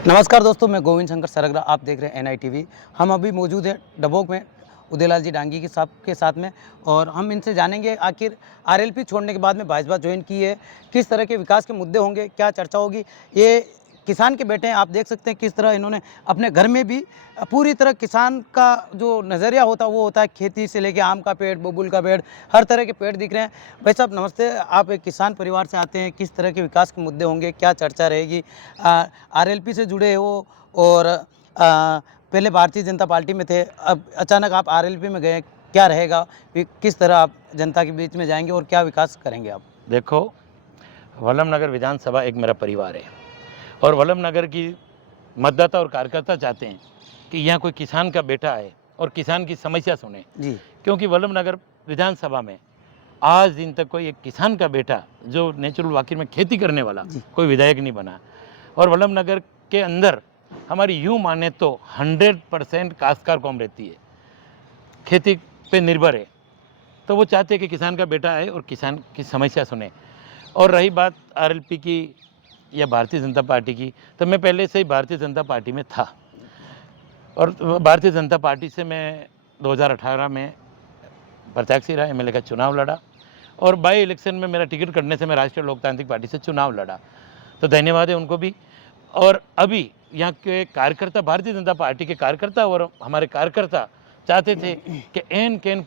नमस्कार दोस्तों, मैं गोविंद शंकर सरगरा। आप देख रहे हैं NITV। हम अभी मौजूद हैं डबोक में उदयलाल जी डांगी के साथ में, और हम इनसे जानेंगे आखिर RLP छोड़ने के बाद में भाजपा ज्वाइन की है, किस तरह के विकास के मुद्दे होंगे, क्या चर्चा होगी। ये किसान के बेटे हैं, आप देख सकते हैं किस तरह इन्होंने अपने घर में भी पूरी तरह किसान का जो नज़रिया होता है वो होता है, खेती से लेके आम का पेड़, बबूल का पेड़, हर तरह के पेड़ दिख रहे हैं। भाई साहब नमस्ते, आप एक किसान परिवार से आते हैं, किस तरह के विकास के मुद्दे होंगे, क्या चर्चा रहेगी। RLP से जुड़े हो और पहले भारतीय जनता पार्टी में थे, अब अचानक आप RLP में गए, क्या रहेगा, किस तरह आप जनता के बीच में जाएंगे और क्या विकास करेंगे आप। देखो, वल्लभ नगर विधानसभा एक मेरा परिवार है और वल्लभ नगर की मतदाता और कार्यकर्ता चाहते हैं कि यहाँ कोई किसान का बेटा आए और किसान की समस्या सुने। जी। क्योंकि वल्लभ नगर विधानसभा में आज दिन तक कोई एक किसान का बेटा जो नेचुरल वाकई में खेती करने वाला कोई विधायक नहीं बना। और वल्लभ नगर के अंदर हमारी यूँ माने तो 100% काश्तकार कौम रहती है, खेती पे निर्भर है। तो वो चाहते हैं कि किसान का बेटा आए और किसान की समस्या सुने। और रही बात RLP की या भारतीय जनता पार्टी की, तो मैं पहले से ही भारतीय जनता पार्टी में था और भारतीय जनता पार्टी से मैं 2018 में प्रत्याशी रहा, MLA का चुनाव लड़ा और बाई इलेक्शन में मेरा टिकट कटने से मैं राष्ट्रीय लोकतांत्रिक पार्टी से चुनाव लड़ा, तो धन्यवाद है उनको भी। और अभी यहाँ के कार्यकर्ता, भारतीय जनता पार्टी के कार्यकर्ता और हमारे कार्यकर्ता चाहते थे कि एन केन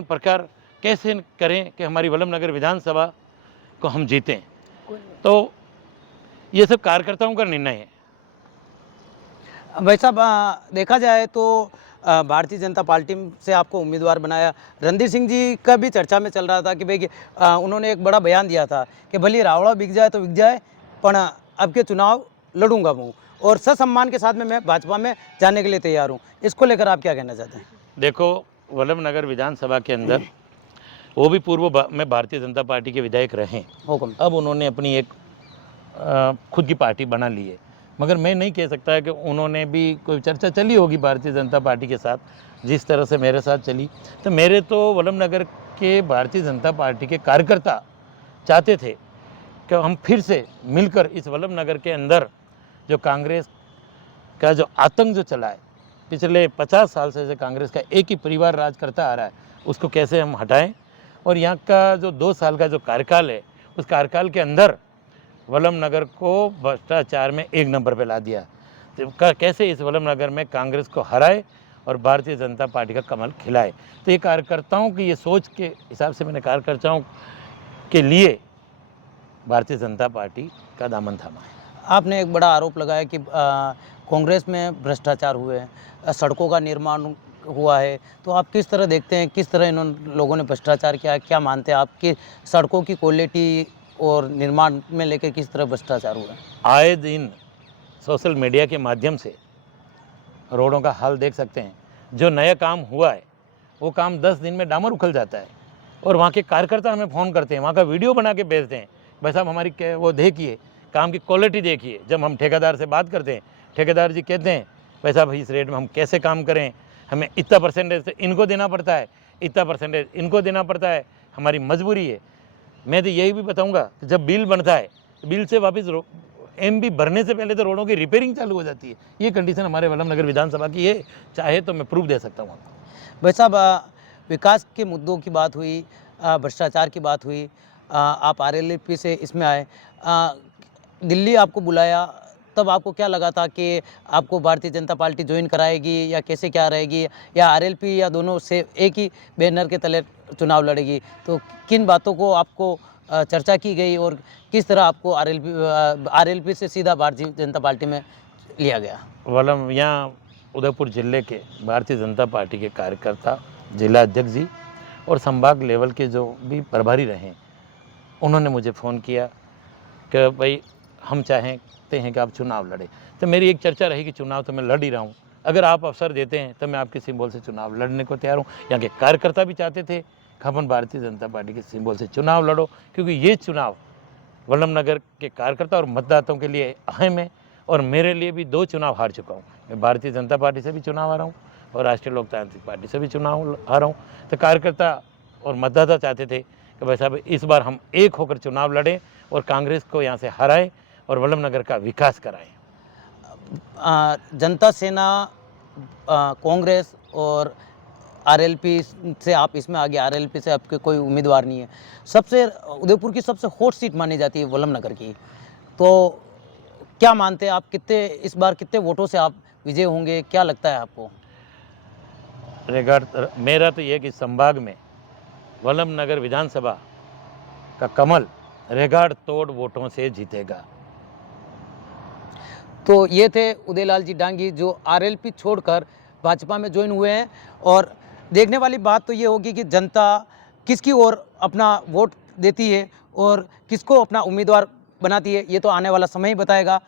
प्रकार कैसे करें कि हमारी वल्लभ नगर विधानसभा को हम जीतें। तो ये सब कार्यकर्ताओं का निर्णय है। भाई साहब देखा जाए तो भारतीय जनता पार्टी से आपको उम्मीदवार बनाया, रणधीर सिंह जी का भी चर्चा में चल रहा था कि भाई उन्होंने एक बड़ा बयान दिया था कि भले रावड़ा बिक जाए तो बिक जाए, पर अब के चुनाव लड़ूंगा मैं और ससम्मान के साथ में मैं भाजपा में जाने के लिए तैयार हूँ। इसको लेकर आप क्या कहना चाहते हैं। देखो, वल्लभ नगर विधानसभा के अंदर वो भी में भारतीय जनता पार्टी के विधायक रहे, अब उन्होंने अपनी एक खुद की पार्टी बना ली है। मगर मैं नहीं कह सकता कि उन्होंने भी कोई चर्चा चली होगी भारतीय जनता पार्टी के साथ जिस तरह से मेरे साथ चली। तो मेरे तो वल्लभ नगर के भारतीय जनता पार्टी के कार्यकर्ता चाहते थे कि हम फिर से मिलकर इस वल्लभ नगर के अंदर जो कांग्रेस का जो आतंक जो चला है पिछले 50 साल से, जो कांग्रेस का एक ही परिवार राज करता आ रहा है, उसको कैसे हम हटाएं। और यहाँ का जो 2 साल का जो कार्यकाल है, उस कार्यकाल के अंदर वल्लभ नगर को भ्रष्टाचार में 1 नंबर पे ला दिया। तो कैसे इस वल्लभ नगर में कांग्रेस को हराए और भारतीय जनता पार्टी का कमल खिलाए। तो ये कार्यकर्ताओं की ये सोच के हिसाब से मैंने कार्यकर्ताओं के लिए भारतीय जनता पार्टी का दामन थामा है। आपने एक बड़ा आरोप लगाया कि कांग्रेस में भ्रष्टाचार हुए हैं, सड़कों का निर्माण हुआ है, तो आप किस तरह देखते हैं, किस तरह इन लोगों ने भ्रष्टाचार किया, क्या मानते हैं आपकी सड़कों की क्वालिटी और निर्माण में लेकर किस तरह भ्रष्टाचार हुआ है। आए दिन सोशल मीडिया के माध्यम से रोडों का हाल देख सकते हैं। जो नया काम हुआ है वो काम 10 दिन में डामर उखल जाता है और वहाँ के कार्यकर्ता हमें फ़ोन करते हैं, वहाँ का वीडियो बना के भेजते हैं, भाई साहब हमारी वो देखिए, काम की क्वालिटी देखिए। जब हम ठेकेदार से बात करते हैं, ठेकेदार जी कहते हैं भाई साहब इस रेट में हम कैसे काम करें, हमें इतना परसेंटेज इनको देना पड़ता है, इतना परसेंटेज इनको देना पड़ता है, हमारी मजबूरी है। मैं तो यही भी बताऊंगा कि जब बिल बनता है, बिल से वापस MB भरने से पहले तो रोडों की रिपेयरिंग चालू हो जाती है। ये कंडीशन हमारे वल्लभ नगर विधानसभा की है, चाहे तो मैं प्रूफ दे सकता हूँ आपको। भाई साहब विकास के मुद्दों की बात हुई, भ्रष्टाचार की बात हुई, आप RLP से इसमें आए, दिल्ली आपको बुलाया, तब आपको क्या लगा था कि आपको भारतीय जनता पार्टी ज्वाइन कराएगी या कैसे क्या रहेगी, या RLP या दोनों से एक ही बैनर के तले चुनाव लड़ेगी, तो किन बातों को आपको चर्चा की गई और किस तरह आपको RLP से सीधा भारतीय जनता पार्टी में लिया गया। वल्लभ यहाँ उदयपुर जिले के भारतीय जनता पार्टी के कार्यकर्ता, जिला अध्यक्ष जी और संभाग लेवल के जो भी प्रभारी रहे, उन्होंने मुझे फ़ोन किया कि भाई हम चाहते हैं कि आप चुनाव लड़े। तो मेरी एक चर्चा रही कि चुनाव तो मैं लड़ ही रहा हूँ, अगर आप अवसर देते हैं तो मैं आपके सिंबल से चुनाव लड़ने को तैयार हूँ। यहाँ के कार्यकर्ता भी चाहते थे कि अपन भारतीय जनता पार्टी के सिंबल से चुनाव लड़ो, क्योंकि ये चुनाव वल्लभ नगर के कार्यकर्ता और मतदाताओं के लिए अहम है। और मेरे लिए भी 2 चुनाव हार चुका हूँ, मैं भारतीय जनता पार्टी से भी चुनाव हारा हूँ और राष्ट्रीय लोकतांत्रिक पार्टी से भी चुनाव हारा हूँ। तो कार्यकर्ता और मतदाता चाहते थे कि भाई साहब इस बार हम एक होकर चुनाव लड़ें और कांग्रेस को यहाँ से हराएं और वल्लभ नगर का विकास कराएं। जनता सेना, कांग्रेस और आरएलपी से आप इसमें आगे, आरएलपी से आपके कोई उम्मीदवार नहीं है। सबसे उदयपुर की सबसे हॉट सीट मानी जाती है वल्लभ नगर की। तो क्या मानते हैं आप, कितने इस बार कितने वोटों से आप विजय होंगे, क्या लगता है आपको? मेरा तो ये कि संभाग में वल्लभ नगर विधानसभा का कमल रेगाड़ तोड़ वोटों से जीतेगा। तो ये थे उदयलाल जी डांगी, जो आरएलपी छोड़कर भाजपा में ज्वाइन हुए हैं। और देखने वाली बात तो ये होगी कि जनता किसकी ओर अपना वोट देती है और किसको अपना उम्मीदवार बनाती है, ये तो आने वाला समय ही बताएगा।